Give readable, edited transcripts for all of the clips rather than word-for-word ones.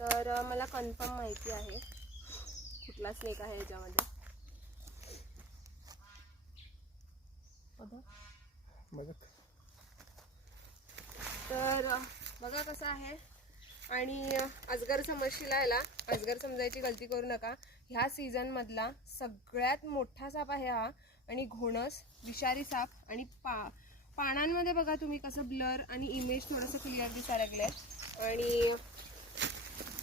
तर मला कन्फर्म माहिती आहे कुठला स्नेक आहे याच्यामध्ये. तर बघा कसं आहे. आणि अजगर समजशीला याला, अजगर समजायची गलती करू नका. ह्या सीझन मधला सगळ्यात मोठा साप आहे हा. आणि घोणस विषारी साप. आणि पानांमध्ये बघा तुम्ही कसं ब्लर आणि इमेज थोडंसं क्लिअर दिसायला लागलंय. आणि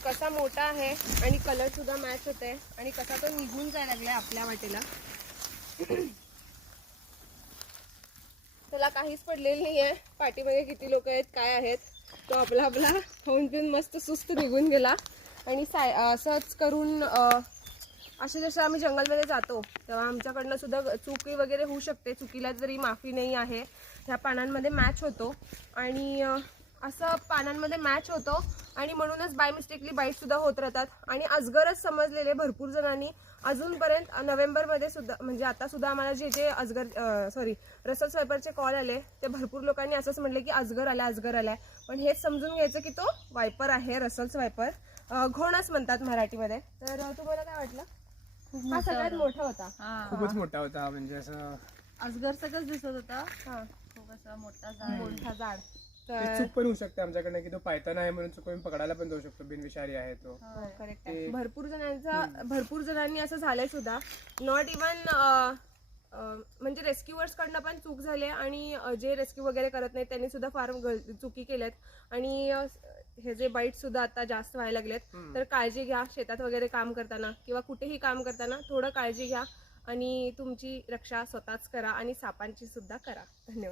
कसा मोठा आहे आणि कलर सुद्धा मॅच होते. आणि कसा तो निघून जायला लागलाय आपल्या वाटेला. त्याला काहीच पडलेलं नाही आहे. पाठीमध्ये किती लोक आहेत काय आहेत. तो आपला खाऊन पिऊन मस्त सुस्त निघून गेला. आणि असंच करून असे जसं आम्ही जंगलमध्ये जातो तेव्हा आमच्याकडनं सुद्धा चुकी वगैरे होऊ शकते. चुकीला जरी माफी नाही आहे. ह्या पानांमध्ये मॅच होतो आणि असं पानांमध्ये मॅच होतो आणि म्हणूनच बाय मिस्टेकली बाईट सुद्धा होत राहतात. आणि अजगरच समजलेले भरपूर जणांनी अजूनपर्यंत नोव्हेंबरमध्ये सुद्धा, म्हणजे आता सुद्धा आम्हाला जे रसल स्वायपरचे कॉल आले ते भरपूर लोकांनी असंच म्हटले की अजगर आलाय. पण हेच समजून घ्यायचं की तो वायपर आहे, रसल स्वायपर. घोणस म्हणतात मराठीमध्ये. तर तुम्हाला काय वाटलं? हा सगळ्यात मोठा होता. खूपच मोठा होता. म्हणजे असं अजगर सगळंच दिसत होता. हा खूप असा मोठा जाड. ते चूक पण होऊ शकते आमच्याकडनं की तो पायथन आहे म्हणून चुकून पकडायला पण जाऊ शकतो. बिनविषारी आहे तो. करेक्ट आहे. भरपूर जणांनी असं झालंय सुद्धा. नॉट इवन म्हणजे रेस्क्यूअर्स कडनं पण चूक झाली. आणि जे रेस्क्यू वगैरे करत नाहीत त्यांनी सुद्धा फार चुकी केल्यात. आणि हे जे बाईट सुद्धा आता जास्त व्हायला लागलेत. तर काळजी घ्या. शेतात वगैरे काम करताना किंवा कुठेही काम करताना थोडं काळजी घ्या. आणि तुमची रक्षा स्वतःच करा आणि सापांची सुद्धा करा. धन्यवाद.